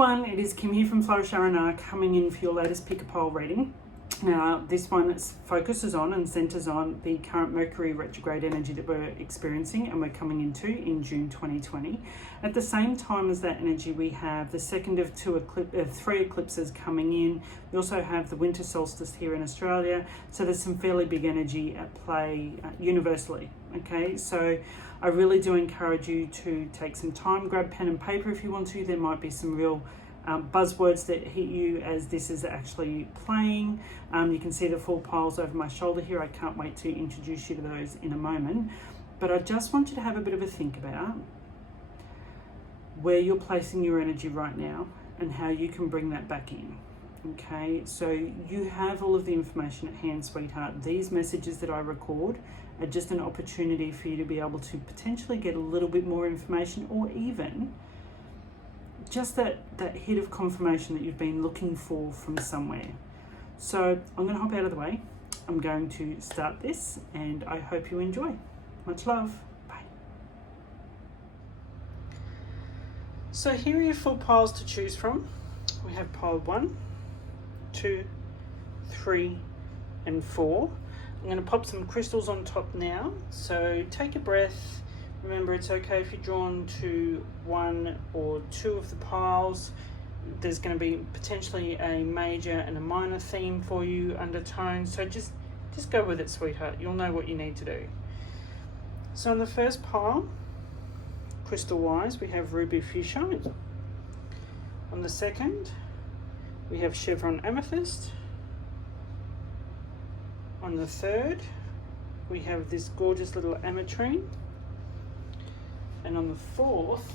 everyone, it is Kim here from Flourish Fam coming in for your latest pick a pole reading. Now this one focuses on and centres on the current Mercury retrograde energy that we're experiencing and we're coming into in June 2020. At the same time as that energy, we have the second of three eclipses coming in. We also have the winter solstice here in Australia, so there's some fairly big energy at play universally. Okay, so I really do encourage you to take some time, grab pen and paper if you want to. There might be some real buzzwords that hit you as this is actually playing. You can see the full piles over my shoulder here. I can't wait to introduce you to those in a moment. But I just want you to have a bit of a think about where you're placing your energy right now and how you can bring that back in. Okay, so you have all of the information at hand, sweetheart. These messages that I record are just an opportunity for you to be able to potentially get a little bit more information, or even just that hit of confirmation that you've been looking for from somewhere. So I'm going to hop out of the way. I'm going to start this and I hope you enjoy. Much love. Bye. So here are your 4 piles to choose from. We have pile 1, 2, 3 and 4. I'm going to pop some crystals on top now. So take a breath. Remember, it's okay if you're drawn to 1 or 2 of the piles. There's going to be potentially a major and a minor theme for you, undertone. So just go with it, sweetheart. You'll know what you need to do. So on the first pile, crystal-wise, we have ruby fuchsia. On the second, we have chevron amethyst. On the third, we have this gorgeous little ametrine. And on the fourth,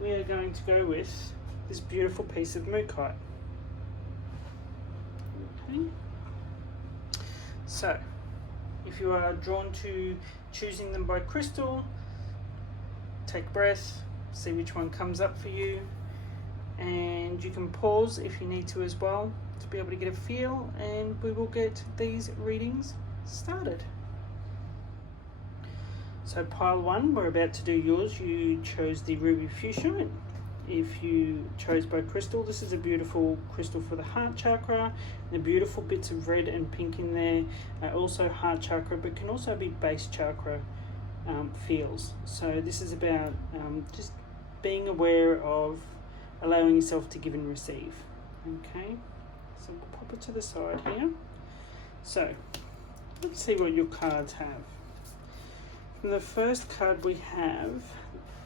we are going to go with this beautiful piece of mookaite. Okay. So, if you are drawn to choosing them by crystal, take a breath, see which one comes up for you, and you can pause if you need to as well to be able to get a feel, and we will get these readings started. So pile 1, we're about to do yours. You chose the ruby fuchsia. If you chose by crystal, this is a beautiful crystal for the heart chakra. The beautiful bits of red and pink in there are also heart chakra, but can also be base chakra feels. So this is about just being aware of allowing yourself to give and receive. Okay, so we'll pop it to the side here. So let's see what your cards have. From the first card we have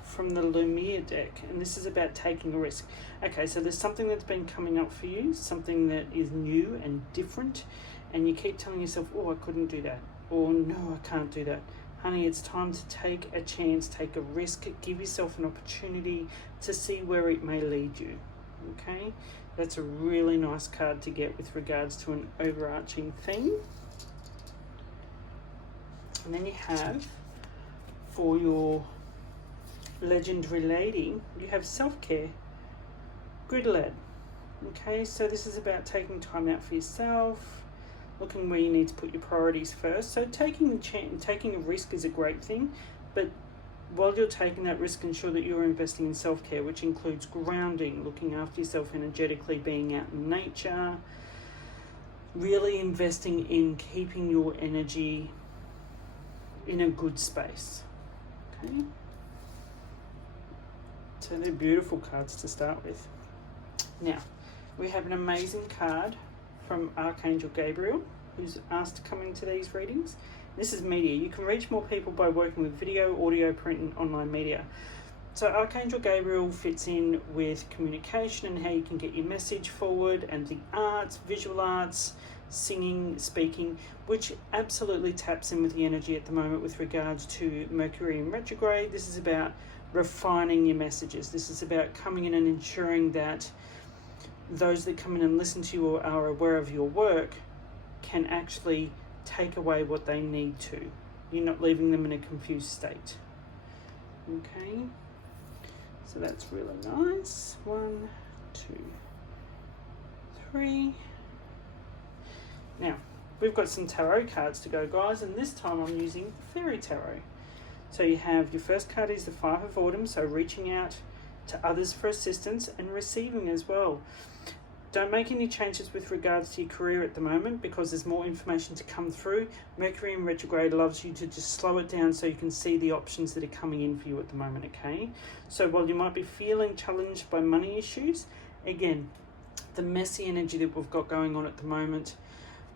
from the Lumea deck, and this is about taking a risk. Okay, so there's something that's been coming up for you, something that is new and different, and you keep telling yourself, oh, I couldn't do that, or no, I can't do that. Honey, it's time to take a chance, take a risk, give yourself an opportunity to see where it may lead you. Okay, that's a really nice card to get with regards to an overarching theme. And then you have, for your legendary lady, you have self-care, good lad. Okay, so this is about taking time out for yourself, looking where you need to put your priorities first. So taking a risk is a great thing, but while you're taking that risk, ensure that you're investing in self-care, which includes grounding, looking after yourself energetically, being out in nature, really investing in keeping your energy in a good space. Okay, so they're beautiful cards to start with. Now, we have an amazing card from Archangel Gabriel, who's asked to come into these readings. This is media. You can reach more people by working with video, audio, print, and online media. So Archangel Gabriel fits in with communication and how you can get your message forward, and the arts, visual arts, singing, speaking, which absolutely taps in with the energy at the moment with regards to Mercury in retrograde. This is about refining your messages. This is about coming in and ensuring that those that come in and listen to you or are aware of your work can actually take away what they need to. You're not leaving them in a confused state. Okay, so that's really nice. 1, 2, 3. Now, we've got some tarot cards to go, guys, and this time I'm using Fairy Tarot. So you have your first card is the Five of Autumn, so reaching out to others for assistance, and receiving as well. Don't make any changes with regards to your career at the moment because there's more information to come through. Mercury in retrograde loves you to just slow it down so you can see the options that are coming in for you at the moment, okay? So while you might be feeling challenged by money issues, again, the messy energy that we've got going on at the moment,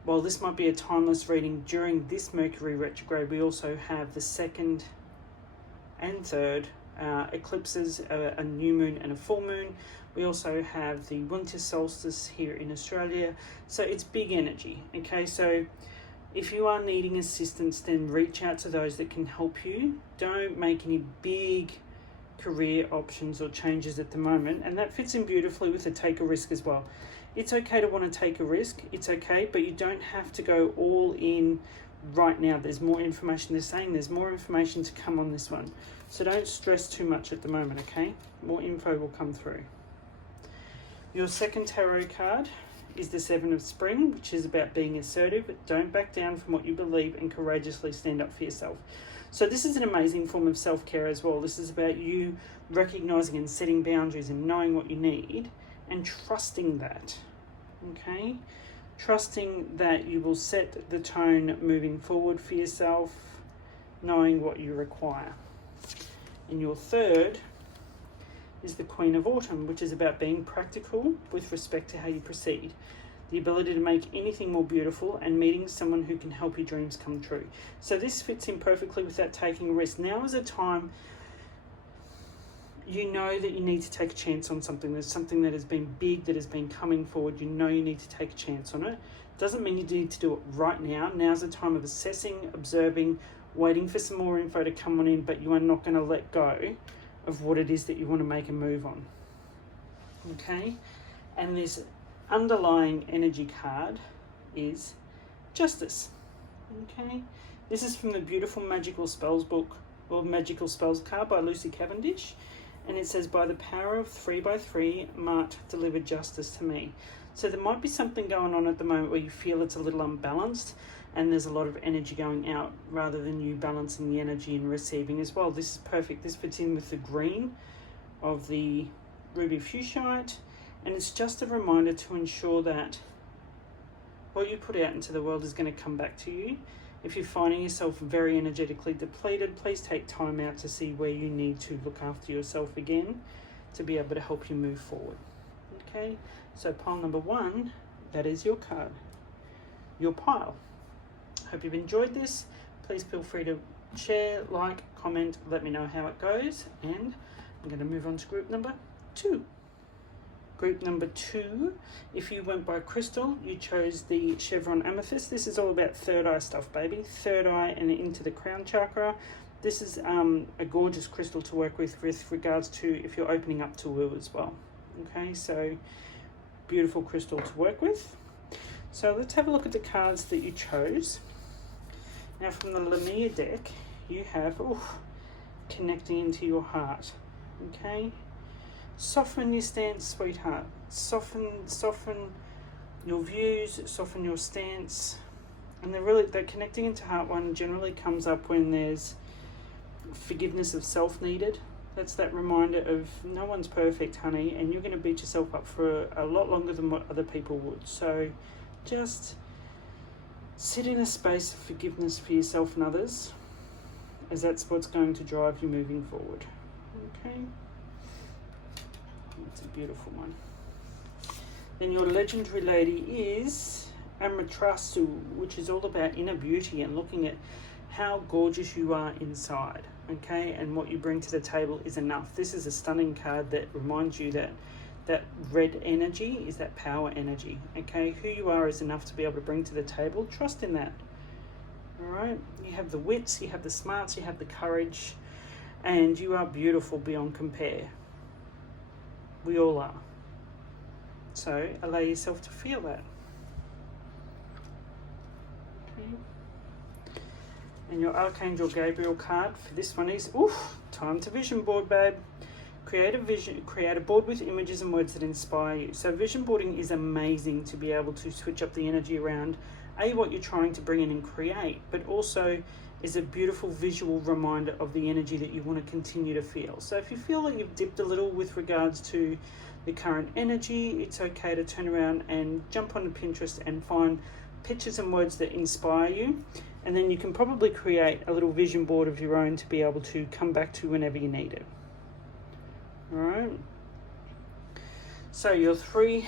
while this might be a timeless reading during this Mercury retrograde, we also have the second and third eclipses, a new moon and a full moon. We also have the winter solstice here in Australia. So it's big energy, okay? So if you are needing assistance, then reach out to those that can help you. Don't make any big career options or changes at the moment. And that fits in beautifully with the take a risk as well. It's okay to want to take a risk. It's okay, but you don't have to go all in right now. There's more information. They're saying there's more information to come on this one. So don't stress too much at the moment, okay? More info will come through. Your second tarot card is the Seven of Spring, which is about being assertive. Don't back down from what you believe and courageously stand up for yourself. So this is an amazing form of self-care as well. This is about you recognizing and setting boundaries and knowing what you need and trusting that, okay? Trusting that you will set the tone moving forward for yourself, knowing what you require. And your third is the Queen of Autumn, which is about being practical with respect to how you proceed. The ability to make anything more beautiful and meeting someone who can help your dreams come true. So this fits in perfectly with that taking a risk. Now is a time you know that you need to take a chance on something. There's something that has been big, that has been coming forward. You know you need to take a chance on it. Doesn't mean you need to do it right now. Now's a time of assessing, observing, waiting for some more info to come on in, but you are not going to let go of what it is that you want to make a move on, okay? And this underlying energy card is Justice, okay? This is from the beautiful Magickal Spells book, or Magickal Spells card by Lucy Cavendish, and it says, by the power of 3x3, Mart delivered justice to me. So there might be something going on at the moment where you feel it's a little unbalanced, and there's a lot of energy going out rather than you balancing the energy and receiving as well. This is perfect. This fits in with the green of the ruby fuchsite, and it's just a reminder to ensure that what you put out into the world is going to come back to you. If you're finding yourself very energetically depleted, please take time out to see where you need to look after yourself again to be able to help you move forward. Okay, so pile number 1, that is your card, your pile. Hope you've enjoyed this. Please feel free to share, like, comment, let me know how it goes. And I'm going to move on to group number 2. Group number 2, if you went by crystal, you chose the Chevron Amethyst. This is all about third eye stuff, baby. Third eye and into the crown chakra. This is a gorgeous crystal to work with regards to if you're opening up to woo as well. Okay, so beautiful crystal to work with. So let's have a look at the cards that you chose. Now from the Lumea deck, you have connecting into your heart, okay? Soften your stance, sweetheart. Soften your views, soften your stance. And the connecting into heart one generally comes up when there's forgiveness of self needed. That's that reminder of no one's perfect, honey, and you're going to beat yourself up for a lot longer than what other people would. So just sit in a space of forgiveness for yourself and others, as that's what's going to drive you moving forward. Okay? That's a beautiful one. Then your legendary lady is Amaterasu, which is all about inner beauty and looking at how gorgeous you are inside, okay? And what you bring to the table is enough. This is a stunning card that reminds you that that red energy is that power energy, okay? Who you are is enough to be able to bring to the table. Trust in that, all right? You have the wits, you have the smarts, you have the courage, and you are beautiful beyond compare. We all are. So allow yourself to feel that. Okay. And your Archangel Gabriel card for this one is, time to vision board, babe. Create a board with images and words that inspire you. So vision boarding is amazing to be able to switch up the energy around what you're trying to bring in and create, but also is a beautiful visual reminder of the energy that you want to continue to feel. So if you feel that you've dipped a little with regards to the current energy, it's okay to turn around and jump onto Pinterest and find pictures and words that inspire you, and then you can probably create a little vision board of your own to be able to come back to whenever you need it. All right, so your 3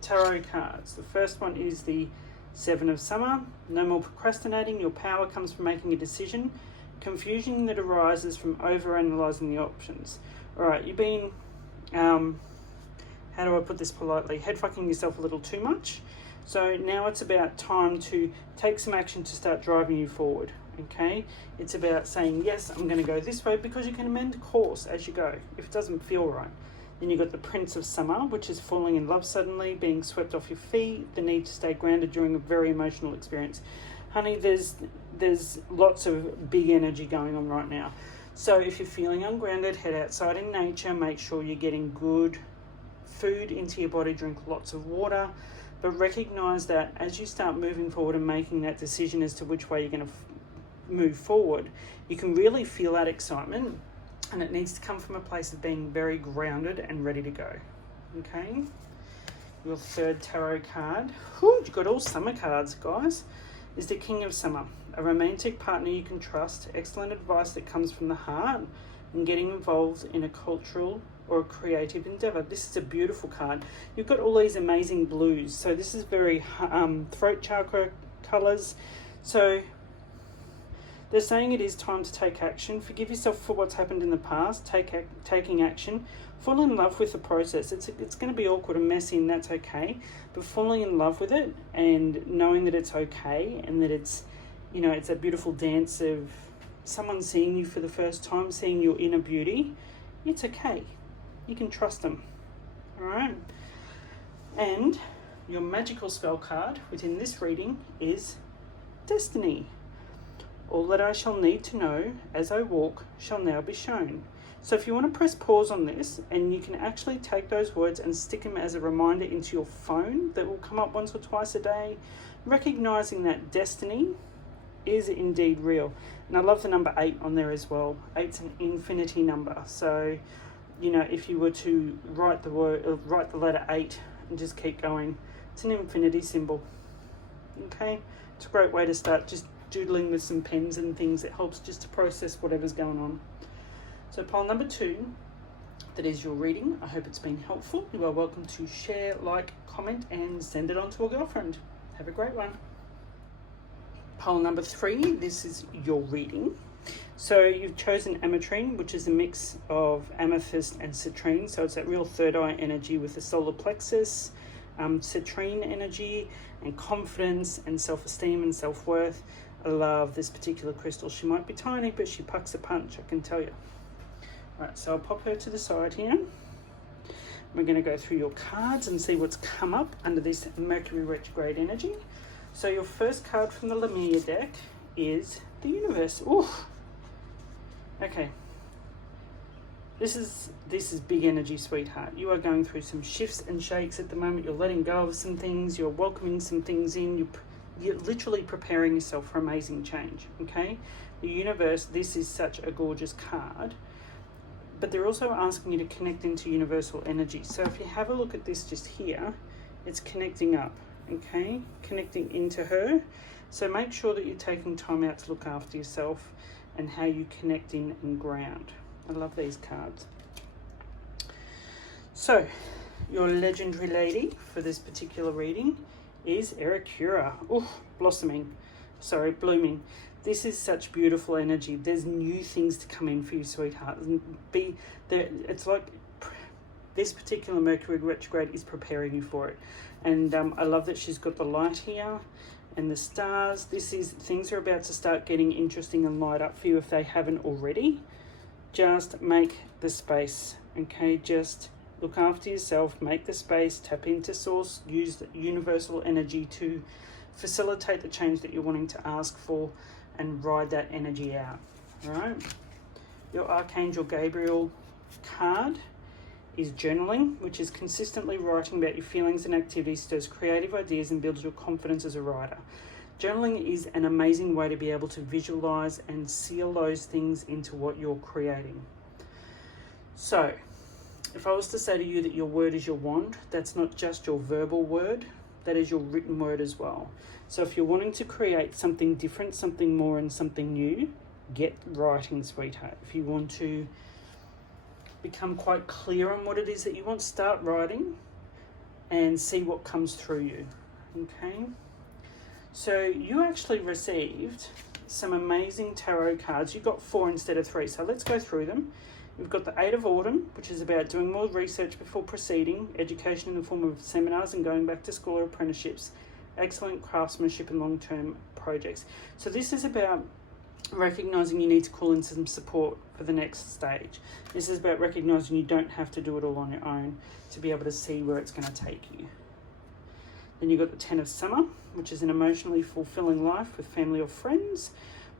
tarot cards. The first one is the 7 of Summer. No more procrastinating. Your power comes from making a decision. Confusion that arises from overanalyzing the options. All right, you've been, how do I put this politely, head-fucking yourself a little too much. So now it's about time to take some action to start driving you forward, okay? It's about saying, yes, I'm going to go this way, because you can amend course as you go if it doesn't feel right. Then you've got the Prince of Summer, which is falling in love suddenly, being swept off your feet, the need to stay grounded during a very emotional experience. Honey, there's lots of big energy going on right now. So if you're feeling ungrounded, head outside in nature. Make sure you're getting good food into your body, drink lots of water. But recognize that as you start moving forward and making that decision as to which way you're going to move forward, you can really feel that excitement, and it needs to come from a place of being very grounded and ready to go. Okay? Your 3rd tarot card, you've got all summer cards, guys, is the King of Summer. A romantic partner you can trust, excellent advice that comes from the heart, and getting involved in a cultural or a creative endeavor. This is a beautiful card. You've got all these amazing blues. So this is very throat chakra colors. So they're saying it is time to take action. Forgive yourself for what's happened in the past. Taking action. Fall in love with the process. It's going to be awkward and messy, and that's okay. But falling in love with it and knowing that it's okay, and that it's, you know, it's a beautiful dance of someone seeing you for the first time, seeing your inner beauty. It's okay. You can trust them. All right. And your magical spell card within this reading is Destiny. All that I shall need to know as I walk shall now be shown. So if you want to press pause on this, and you can actually take those words and stick them as a reminder into your phone that will come up once or twice a day, recognizing that destiny is indeed real. And I love the number 8 on there as well. 8's an infinity number. So, you know, if you were to write the letter 8 and just keep going, it's an infinity symbol. Okay, it's a great way to start just doodling with some pens and things. It helps just to process whatever's going on. So pile number 2, that is your reading. I hope it's been helpful. You are welcome to share, like, comment, and send it on to a girlfriend. Have a great one. Pile number 3, this is your reading. So you've chosen ametrine, which is a mix of amethyst and citrine. So it's that real third eye energy with the solar plexus, citrine energy, and confidence and self-esteem and self-worth. I love this particular crystal. She might be tiny, but she packs a punch, I can tell you. All right, so I'll pop her to the side here. We're going to go through your cards and see what's come up under this Mercury retrograde energy. So your first card from the Lumea deck is the Universe. Ooh. Okay. This is big energy, sweetheart. You are going through some shifts and shakes at the moment. You're letting go of some things. You're welcoming some things in. You're literally preparing yourself for amazing change, okay? The Universe, this is such a gorgeous card, but they're also asking you to connect into universal energy. So if you have a look at this just here, it's connecting up, okay? Connecting into her. So make sure that you're taking time out to look after yourself and how you connect in and ground. I love these cards. So your legendary lady for this particular reading is Ericura. Oh, blooming. This is such beautiful energy. There's new things to come in for you, sweetheart. It's like this particular Mercury retrograde is preparing you for it. And I love that she's got the light here and the stars. Things are about to start getting interesting and light up for you if they haven't already. Just make the space, okay? Just look after yourself, make the space, tap into source, use the universal energy to facilitate the change that you're wanting to ask for and ride that energy out, all right? Your Archangel Gabriel card is journaling, which is consistently writing about your feelings and activities, stirs creative ideas and builds your confidence as a writer. Journaling is an amazing way to be able to visualize and seal those things into what you're creating. So, if I was to say to you that your word is your wand, that's not just your verbal word, that is your written word as well. So if you're wanting to create something different, something more and something new, get writing, sweetheart. If you want to become quite clear on what it is that you want, start writing and see what comes through you, okay? So you actually received some amazing tarot cards. You got 4 instead of 3, so let's go through them. We've got the 8 of Autumn, which is about doing more research before proceeding, education in the form of seminars and going back to school or apprenticeships, excellent craftsmanship and long-term projects. So this is about recognising you need to call in some support for the next stage. This is about recognising you don't have to do it all on your own to be able to see where it's going to take you. Then you've got the 10 of Summer, which is an emotionally fulfilling life with family or friends,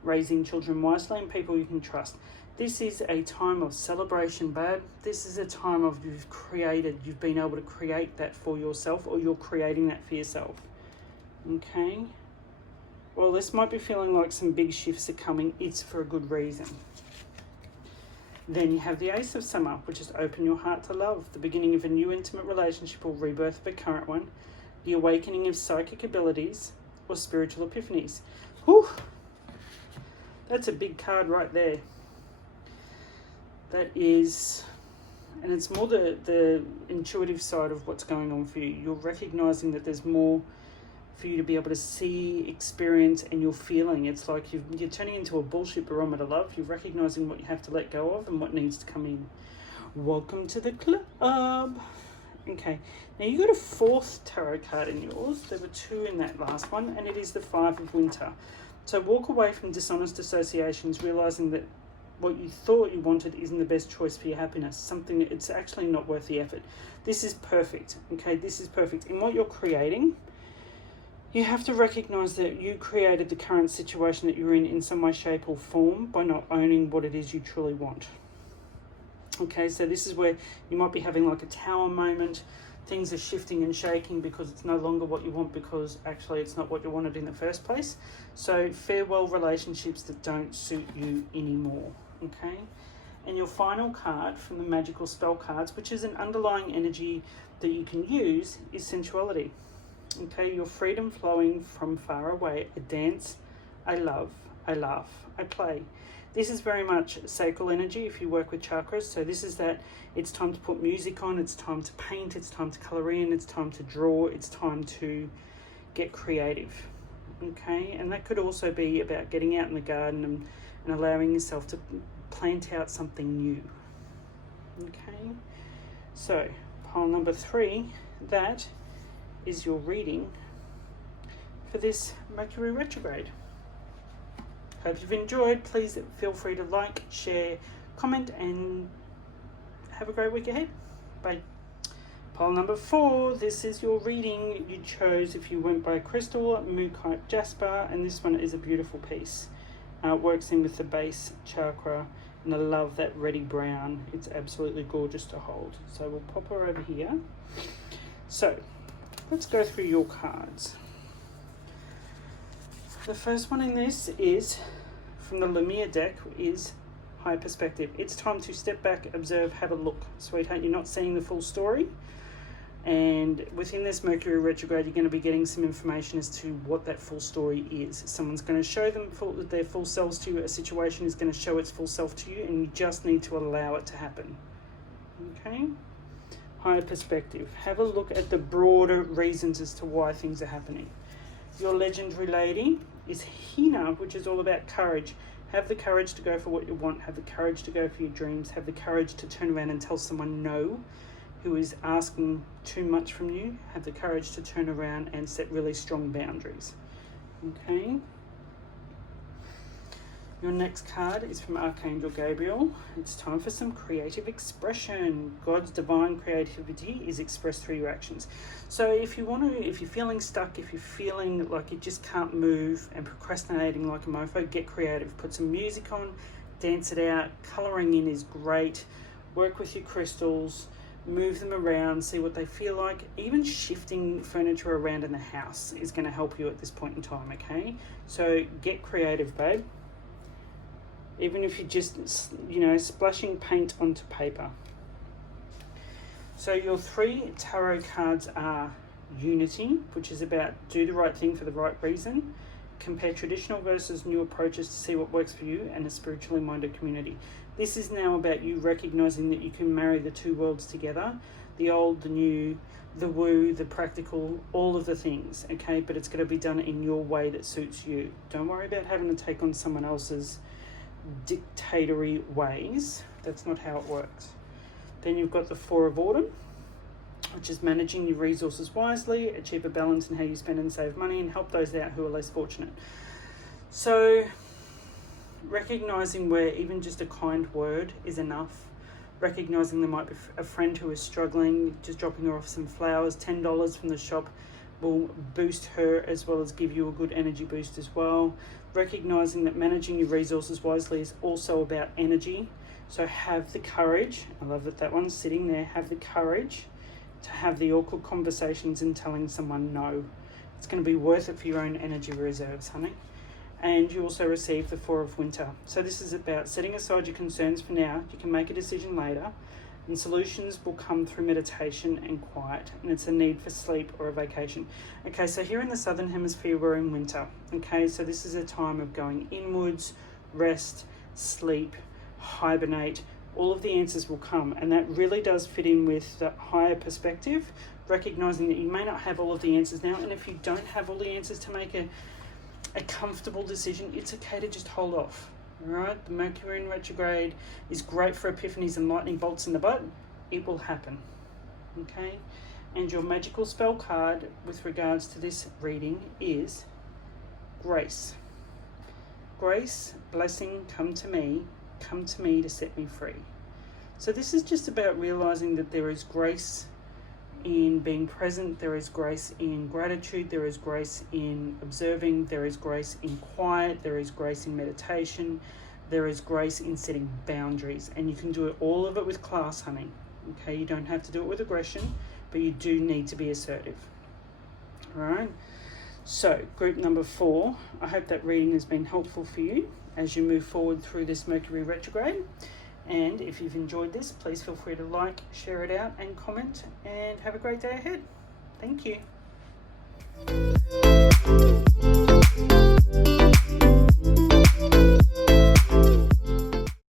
raising children wisely and people you can trust. This is a time of celebration, babe. This is a time of you've been able to create that for yourself, or you're creating that for yourself. Okay? Well, this might be feeling like some big shifts are coming. It's for a good reason. Then you have the Ace of Summer, which is open your heart to love, the beginning of a new intimate relationship or rebirth of a current one, the awakening of psychic abilities or spiritual epiphanies. Whew! That's a big card right there. That is, and it's more the intuitive side of what's going on for you. You're recognizing that there's more for you to be able to see, experience, and you're feeling. It's like you're turning into a bullshit barometer, love. You're recognizing what you have to let go of and what needs to come in. Welcome to the club. Okay, now you got a 4th tarot card in yours. There were 2 in that last one, and it is the 5 of Winter. So walk away from dishonest associations, realizing that what you thought you wanted isn't the best choice for your happiness. Something that it's actually not worth the effort. This is perfect. Okay, this is perfect. In what you're creating, you have to recognize that you created the current situation that you're in some way, shape or form by not owning what it is you truly want. Okay, so this is where you might be having like a tower moment. Things are shifting and shaking because it's no longer what you want, because actually it's not what you wanted in the first place. So farewell relationships that don't suit you anymore. Okay, and your final card from the Magickal Spellcards, which is an underlying energy that you can use, is sensuality. Okay, your freedom flowing from far away. I dance, I love, I laugh, I play. This is very much sacral energy if you work with chakras. So this is that it's time to put music on, it's time to paint, it's time to colour in, it's time to draw, it's time to get creative. Okay, and that could also be about getting out in the garden and allowing yourself to plant out something new. Okay, so pile number 3, that is your reading for this Mercury retrograde. Hope you've enjoyed. Please feel free to like, share, comment, and have a great week ahead. Bye. Pile number 4, this is your reading. You chose, if you went by crystal, Mookaite Jasper, and this one is a beautiful piece. It works in with the base chakra, and I love that reddy brown. It's absolutely gorgeous to hold. So we'll pop her over here. So let's go through your cards. The first one in this is from the Lumea deck, is High Perspective. It's time to step back, observe, have a look, sweetheart. You're not seeing the full story. And within this Mercury retrograde, you're going to be getting some information as to what that full story is. Someone's going to show them their full selves to you. A situation is going to show its full self to you, and you just need to allow it to happen. Okay? Higher perspective. Have a look at the broader reasons as to why things are happening. Your legendary lady is Hina, which is all about courage. Have the courage to go for what you want. Have the courage to go for your dreams. Have the courage to turn around and tell someone no who is asking too much from you. Have the courage to turn around and set really strong boundaries. Okay. Your next card is from Archangel Gabriel. It's time for some creative expression. God's divine creativity is expressed through your actions. So if you're feeling stuck, if you're feeling like you just can't move and procrastinating like a mofo, get creative. Put some music on, dance it out. Colouring in is great. Work with your crystals. move them around, see what they feel like. Even shifting furniture around in the house is going to help you at this point in time, okay? So get creative, babe. Even if you're just, you know, splashing paint onto paper. So your 3 tarot cards are Unity, which is about do the right thing for the right reason, compare traditional versus new approaches to see what works for you, and a spiritually minded community. This is now about you recognizing that you can marry the 2 worlds together, the old, the new, the woo, the practical, all of the things, okay? But it's going to be done in your way that suits you. Don't worry about having to take on someone else's dictatory ways. That's not how it works. Then you've got the 4 of Autumn, which is managing your resources wisely, achieve a balance in how you spend and save money, and help those out who are less fortunate. So recognizing where even just a kind word is enough, recognizing there might be a friend who is struggling, just dropping her off some flowers, $10 from the shop will boost her as well as give you a good energy boost as well. Recognizing that managing your resources wisely is also about energy. So have the courage, I love that one's sitting there, have the courage to have the awkward conversations and telling someone no. It's going to be worth it for your own energy reserves, honey. And you also receive the 4 of Winter. So this is about setting aside your concerns for now. You can make a decision later, and solutions will come through meditation and quiet, and it's a need for sleep or a vacation. Okay, so here in the Southern Hemisphere, we're in winter. Okay, so this is a time of going inwards, rest, sleep, hibernate. All of the answers will come, and that really does fit in with the higher perspective, recognizing that you may not have all of the answers now, and if you don't have all the answers to make a comfortable decision, it's okay to just hold off. All right, the Mercury in retrograde is great for epiphanies and lightning bolts in the butt. It will happen. Okay, and your magical spell card with regards to this reading is Grace. Grace, blessing, come to me to set me free. So this is just about realizing that there is grace in being present, there is grace in gratitude, there is grace in observing, there is grace in quiet, there is grace in meditation, there is grace in setting boundaries, and you can do it, all of it, with class, honey. Okay, you don't have to do it with aggression, but you do need to be assertive. All right, so group number 4, I hope that reading has been helpful for you as you move forward through this Mercury retrograde. And if you've enjoyed this, please feel free to like, share it out, and comment, and have a great day ahead. Thank you.